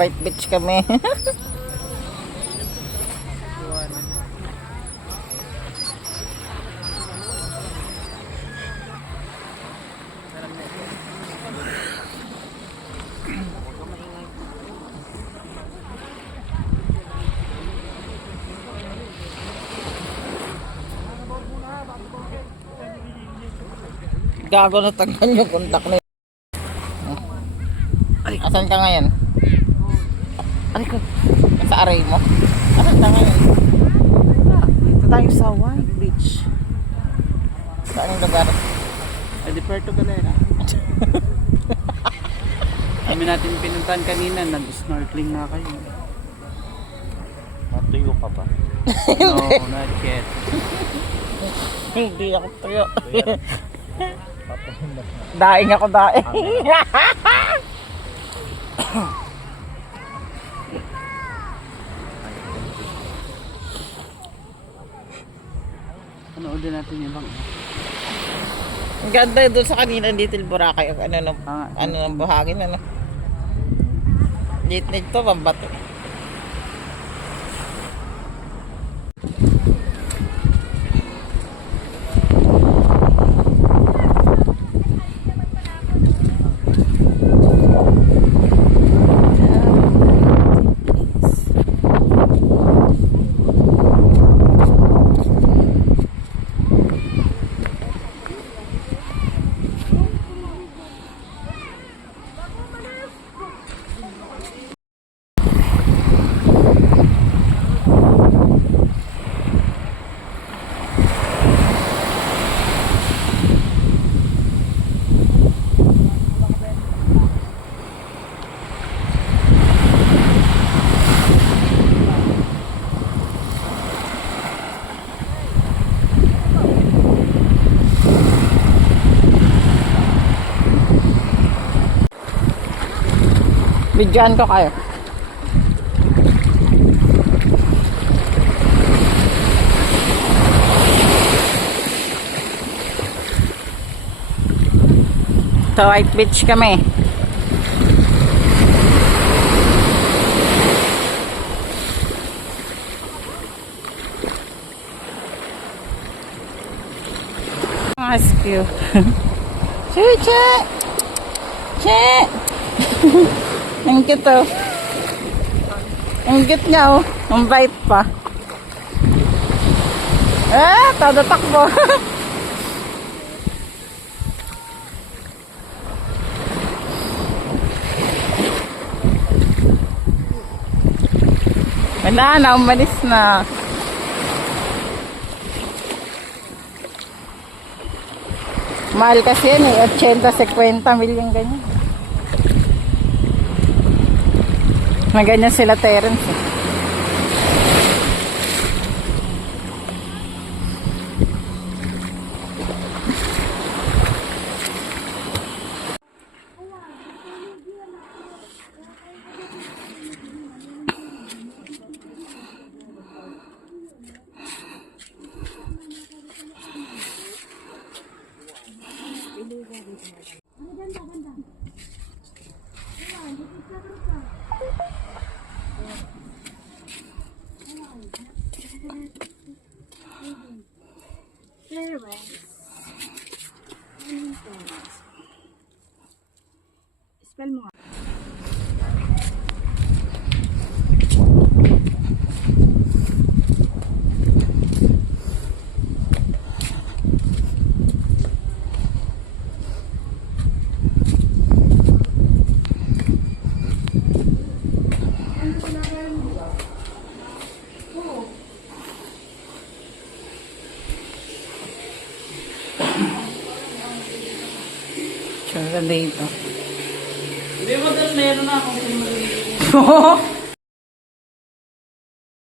White Beach kami. Gago na tanggal yung kontak na yun. Asan ka ngayon? Ay ko. Sa aray mo? Asan ka ngayon? Ito tayo sa White Beach. Saan yung lugar? Di Puerto Galera. Kami natin pinuntahan kanina, nag-snorkeling na kayo. Matuyo ka ba? No, not yet. Hindi ako tuyo. Daing ako, daing. Panood din natin yung bang. Ang ganda doon sa kanina, Little Boracay. Ano ng buhangin, ano. Dito pambato. Bidyan ko kayo. Sa White Beach kami. Rescue. Che! Che! Ang cute oh. Ang cute niya oh. Ang bait pa. Todo takbo. Wala na, umalis na. Mahal kasi yan eh. 80-50 milyon ganyan. Na ganyan sila Terence eh. Spell mo nga. Sure dito. Hindi mo dahil meron na akong